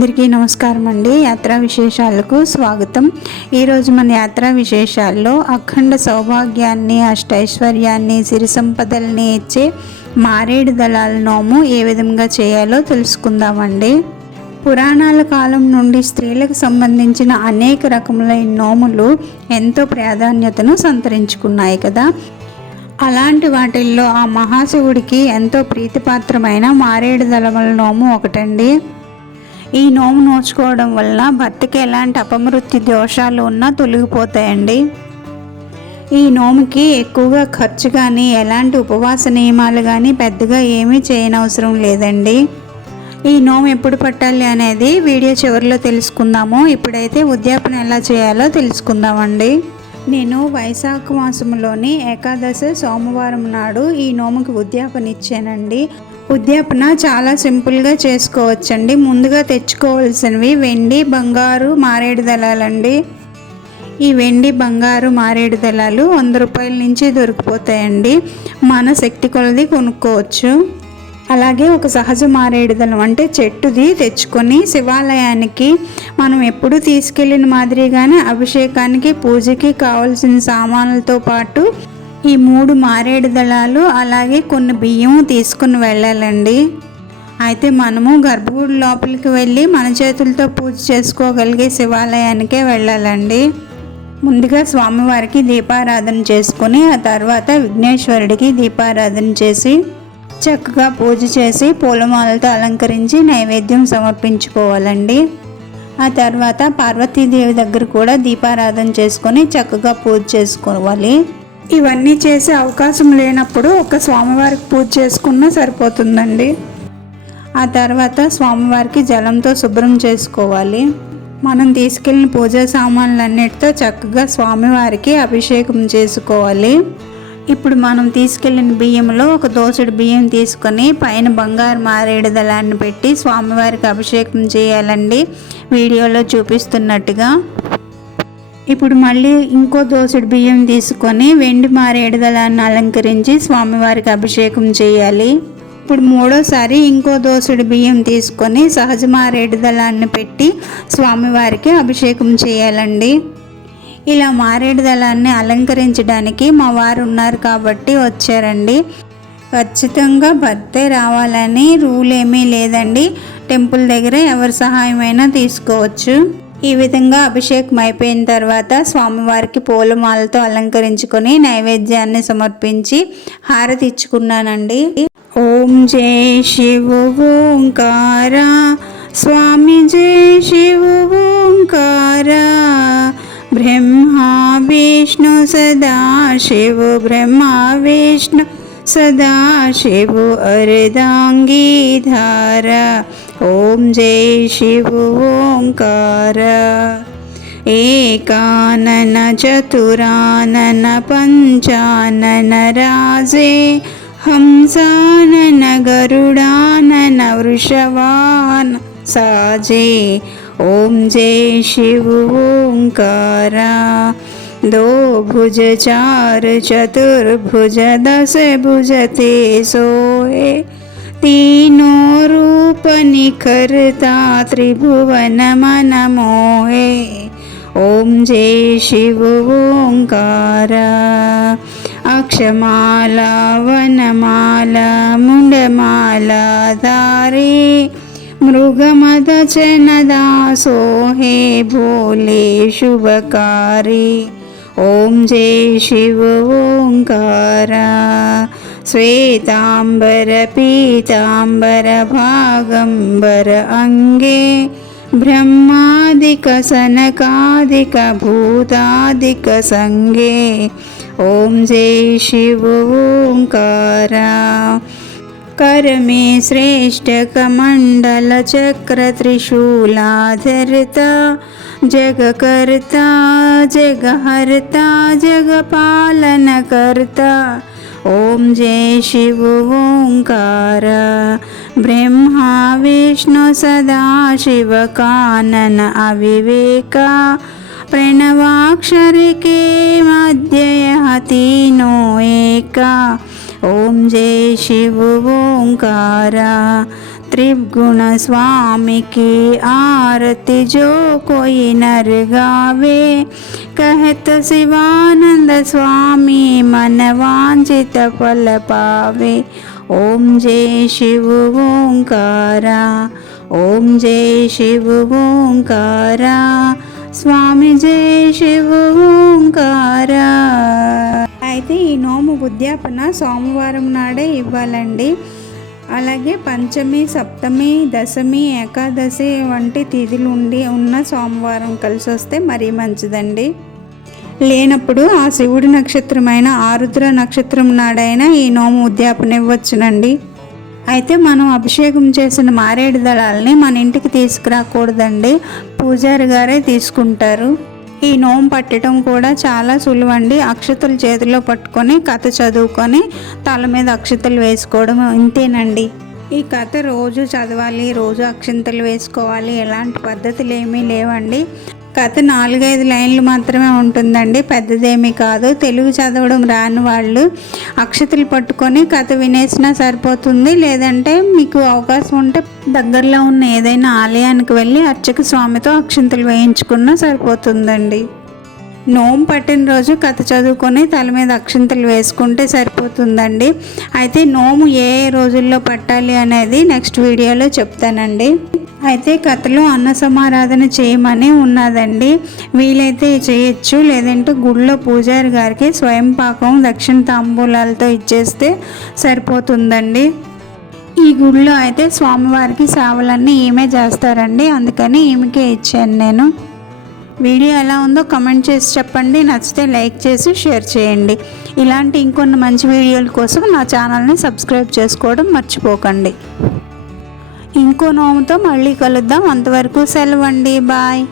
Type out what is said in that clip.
అందరికీ నమస్కారం అండి. యాత్రా విశేషాలకు స్వాగతం. ఈరోజు మన యాత్రా విశేషాల్లో అఖండ సౌభాగ్యాన్ని, అష్టైశ్వర్యాన్ని, సిరి సంపదల్ని ఇచ్చే మారేడు దళాల నోము ఏ విధంగా చేయాలో తెలుసుకుందామండి. పురాణాల కాలం నుండి స్త్రీలకు సంబంధించిన అనేక రకములైన నోములు ఎంతో ప్రాధాన్యతను సంతరించుకున్నాయి కదా. అలాంటి వాటిల్లో ఆ మహాశివుడికి ఎంతో ప్రీతిపాత్రమైన మారేడు దళముల నోము ఒకటండి. ఈ నోము నోచుకోవడం వల్ల భర్తకి ఎలాంటి అపమృత్యు దోషాలు ఉన్నా తొలగిపోతాయండి. ఈ నోముకి ఎక్కువగా ఖర్చు కానీ ఎలాంటి ఉపవాస నియమాలు కానీ పెద్దగా ఏమీ చేయనవసరం లేదండి. ఈ నోము ఎప్పుడు పట్టాలి అనేది వీడియో చివరిలో తెలుసుకుందాము. ఇప్పుడైతే ఉద్యాపన ఎలా చేయాలో తెలుసుకుందామండి. నేను వైశాఖ మాసంలోని ఏకాదశి సోమవారం నాడు ఈ నోముకి ఉద్యాపన ఇచ్చానండి. ఉద్యాపన చాలా సింపుల్గా చేసుకోవచ్చండి. ముందుగా తెచ్చుకోవాల్సినవి వెండి, బంగారు మారేడు దళాలండి. ఈ వెండి, బంగారు మారేడు దళాలు 100 రూపాయల నుంచి దొరికిపోతాయండి. మన శక్తి కొలది కొనుక్కోవచ్చు. అలాగే ఒక సహజ మారేడు దళం అంటే చెట్టుది తెచ్చుకొని శివాలయానికి మనం ఎప్పుడు తీసుకెళ్ళిన మాదిరిగానే అభిషేకానికి, పూజకి కావాల్సిన సామాన్లతో పాటు ఈ 3 మారేడు దళాలు అలాగే కొన్ని బియ్యం తీసుకుని వెళ్ళాలండి. అయితే మనము గర్భగుడి లోపలికి వెళ్ళి మన చేతులతో పూజ చేసుకోగలిగే శివాలయానికే వెళ్ళాలండి. ముందుగా స్వామివారికి దీపారాధన చేసుకొని ఆ తర్వాత విఘ్నేశ్వరుడికి దీపారాధన చేసి చక్కగా పూజ చేసి పూలమాలతో అలంకరించి నైవేద్యం సమర్పించుకోవాలండి. ఆ తర్వాత పార్వతీదేవి దగ్గర కూడా దీపారాధన చేసుకొని చక్కగా పూజ చేసుకోవాలి. ఇవన్నీ చేసే అవకాశం లేనప్పుడు ఒక స్వామివారికి పూజ చేసుకున్నా సరిపోతుందండి. ఆ తర్వాత స్వామివారికి జలంతో శుభ్రం చేసుకోవాలి. మనం తీసుకెళ్ళిన పూజా సామాన్లన్నిటితో చక్కగా స్వామివారికి అభిషేకం చేసుకోవాలి. ఇప్పుడు మనం తీసుకెళ్ళిన బియ్యంలో ఒక దోసెడు బియ్యం తీసుకొని పైన బంగారు మారేడు దళాన్ని పెట్టి స్వామివారికి అభిషేకం చేయాలండి, వీడియోలో చూపిస్తున్నట్టుగా. ఇప్పుడు మళ్ళీ ఇంకో దోసెడు బియ్యం తీసుకొని వెండి మారేడు దళాన్ని అలంకరించి స్వామివారికి అభిషేకం చేయాలి. ఇప్పుడు మూడోసారి ఇంకో దోసెడు బియ్యం తీసుకొని సహజ మారేడు దళాన్ని పెట్టి స్వామివారికి అభిషేకం చేయాలండి. ఇలా మారేడు దళాన్ని అలంకరించడానికి మా వారు ఉన్నారు కాబట్టి వచ్చారండి. ఖచ్చితంగా భర్తే రావాలని రూల్ ఏమీ లేదండి. టెంపుల్ దగ్గర ఎవరి సహాయమైనా తీసుకోవచ్చు. ఈ విధంగా అభిషేకం అయిపోయిన తర్వాత స్వామివారికి పూలమాలతో అలంకరించుకొని నైవేద్యాన్ని సమర్పించి హారతి ఇచ్చుకున్నానండి. ఓం జై శివ ఓంకార, స్వామి జై శివ ఓంకార, బ్రహ్మా విష్ణు సదా శివ, బ్రహ్మా విష్ణు సదా శివ అర్ధాంగీధార. ఓం జై శివ ఓంకార. ఏకానన చతురానన పంచానన రాజే, హంసానన గరుడానన వృషవాన సాజే. ఓం జై శివ ఓంకార. दो भुज चार चतुर्भुज 10 भुज ते सोए, तीनों रूप निखरता त्रिभुवन मन मोहे. ओम जय शिव ओंकार. अक्षमाला वनमाला मुंडमाला धारे, मृगमदचन दासो हे भोले शुभकारी. ओम जय शिव ओंकार. श्वेतांबर पीतांबर भागंबर अंगे, ब्रह्मादिक सनकादिक भूतादिक संगे. ओम जय शिव ओंकार. कर में श्रेष्ठ कमंडल चक्र त्रिशूलाधरता, जग करता जग हरता जग पालन करता. ओम जय शिव ओंकार. ब्रह्मा विष्णु सदा शिव कानन अविवेका, प्रणवाक्षर के मध्य तीनों एका. ओम जय शिव ओंकार. त्रिगुण स्वामी की आरती जो कोई नर गावे, कहत शिवानंद स्वामी मन वांछित फल पावे। ओम जय शिव ओंकारा, ओम जय शिव ओंकारा, స్వామి జయ శివ ఓంకార। అయితే ఈ నోము ఉద్యాపన సోమవారం నాడే ఇవ్వాలండి। అలాగే పంచమి, సప్తమి, దశమి, ఏకాదశి వంటి తిథులు ఉన్న సోమవారం కలిసి వస్తే మరీ మంచిదండి। లేనప్పుడు ఆ శివుడి నక్షత్రమైన ఆరుద్ర నక్షత్రం నాడైనా ఈ నోము ఉద్యాపన ఇవ్వచ్చునండి। అయితే మనం అభిషేకం చేసిన మారేడు దళాలని మన ఇంటికి తీసుకురాకూడదండి, పూజారి గారే తీసుకుంటారు। ఈ నోము పట్టడం కూడా చాలా సులువండి। అక్షతలు చేతిలో పట్టుకొని కథ చదువుకొని తల మీద అక్షతలు వేసుకోవడం ఇంతేనండి। ఈ కథ రోజు చదవాలి, రోజు అక్షంతలు వేసుకోవాలి, ఎలాంటి పద్ధతులు ఏమీ లేవండి। కథ 4-5 లైన్లు మాత్రమే ఉంటుందండి, పెద్దదేమీ కాదు। తెలుగు చదవడం రాని వాళ్ళు అక్షతలు పట్టుకొని కథ వినేసినా సరిపోతుంది। లేదంటే మీకు అవకాశం ఉంటే దగ్గరలో ఉన్న ఏదైనా ఆలయానికి వెళ్ళి అర్చక స్వామితో అక్షంతలు వేయించుకున్నా సరిపోతుందండి। నోము పట్టిన రోజు కథ చదువుకొని తల మీద అక్షంతలు వేసుకుంటే సరిపోతుందండి। అయితే నోము ఏ రోజుల్లో పట్టాలి అనేది నెక్స్ట్ వీడియోలో చెప్తానండి। అయితే కథలో అన్న సమారాధన చేయమని ఉన్నదండి, వీలైతే చేయొచ్చు, లేదంటే గుళ్ళో పూజారి గారికి స్వయం పాకం దక్షిణ తాంబూలాలతో ఇచ్చేస్తే సరిపోతుందండి। ఈ గుళ్ళో అయితే స్వామివారికి సేవలన్నీ ఈమె చేస్తారండి, అందుకని ఈమెకే ఇచ్చాను నేను। వీడియో ఎలా ఉందో కమెంట్ చేసి చెప్పండి, నచ్చితే లైక్ చేసి షేర్ చేయండి। ఇలాంటి ఇంకొన్ని మంచి వీడియోల కోసం నా ఛానల్ని సబ్స్క్రైబ్ చేసుకోవడం మర్చిపోకండి। ఇంకో నోముతో మళ్ళీ కలుద్దాం, అంతవరకు సెలవండి, బాయ్।